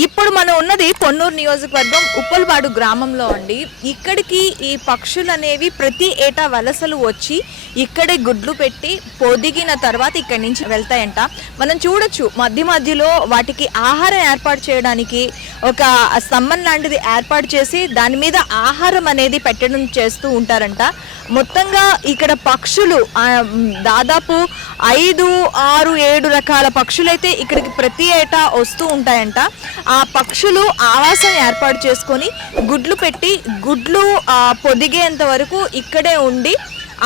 ఇప్పుడు మనం ఉన్నది పొన్నూరు నియోజకవర్గం ఉప్పలపాడు గ్రామంలో అండి. ఇక్కడికి ఈ పక్షులు అనేవి ప్రతి ఏటా వలసలు వచ్చి ఇక్కడే గుడ్లు పెట్టి పొదిగిన తర్వాత ఇక్కడి నుంచి వెళ్తాయంట. మనం చూడొచ్చు మధ్య మధ్యలో వాటికి ఆహారం ఏర్పాటు చేయడానికి ఒక స్తంభం లాంటిది ఏర్పాటు చేసి దాని మీద ఆహారం అనేది పెట్టడం చేస్తూ ఉంటారంట. మొత్తంగా ఇక్కడ పక్షులు దాదాపు ఐదు ఆరు ఏడు రకాల పక్షులైతే ఇక్కడికి ప్రతి ఏటా వస్తూ ఉంటాయంట. ఆ పక్షులు ఆవాసం ఏర్పాటు చేసుకొని గుడ్లు పెట్టి గుడ్లు పొదిగేంత వరకు ఇక్కడే ఉండి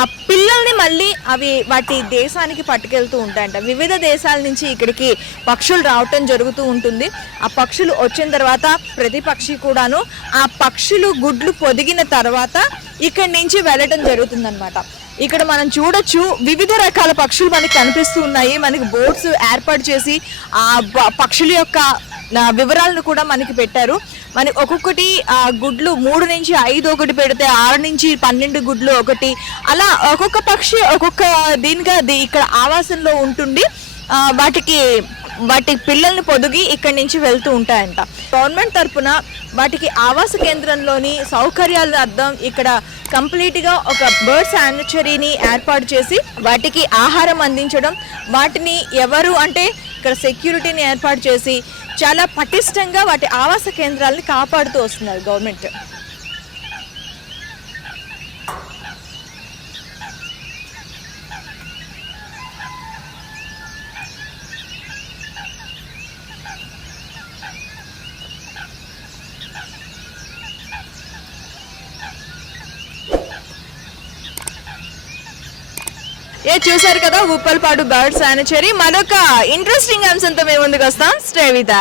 ఆ పిల్లల్ని మళ్ళీ అవి వాటి దేశానికి పట్టుకెళ్తూ ఉంటాయంట. వివిధ దేశాల నుంచి ఇక్కడికి పక్షులు రావటం జరుగుతూ ఉంటుంది. ఆ పక్షులు వచ్చిన తర్వాత ప్రతి పక్షి కూడాను ఆ పక్షులు గుడ్లు పొదిగిన తర్వాత ఇక్కడి నుంచి వెళ్ళటం జరుగుతుందనమాట ఇక్కడ మనం చూడొచ్చు వివిధ రకాల పక్షులు మనకి కనిపిస్తూ ఉన్నాయి. మనకి బోట్స్ ఏర్పాటు చేసి ఆ పక్షుల యొక్క వివరాలను కూడా మనకి పెట్టారు. మన ఒక్కొక్కటి ఆ గుడ్లు మూడు నుంచి ఐదు ఒకటి పెడితే ఆరు నుంచి పన్నెండు గుడ్లు ఒకటి. అలా ఒక్కొక్క పక్షి ఒక్కొక్క దీనిగా ఇక్కడ ఆవాసంలో ఉంటుండి వాటికి వాటి పిల్లల్ని పొదిగి ఇక్కడి నుంచి వెళ్తూ ఉంటాయంట. గవర్నమెంట్ తరపున వాటికి ఆవాస కేంద్రంలోని సౌకర్యాల అర్థం ఇక్కడ కంప్లీట్గా ఒక బర్డ్ శానిటరీని ఏర్పాటు చేసి వాటికి ఆహారం అందించడం వాటిని ఎవరు అంటే ఇక్కడ సెక్యూరిటీని ఏర్పాటు చేసి చాలా పటిష్టంగా వాటి ఆవాస కేంద్రాలని కాపాడుతూ వస్తున్నారు గవర్నమెంట్. ఏ చూసారు కదా ఉప్పల్పాడు బర్డ్ శానిటరీ మరొక ఇంట్రెస్టింగ్ అంశంతో మేము ముందుకు వస్తాం స్టే విత్.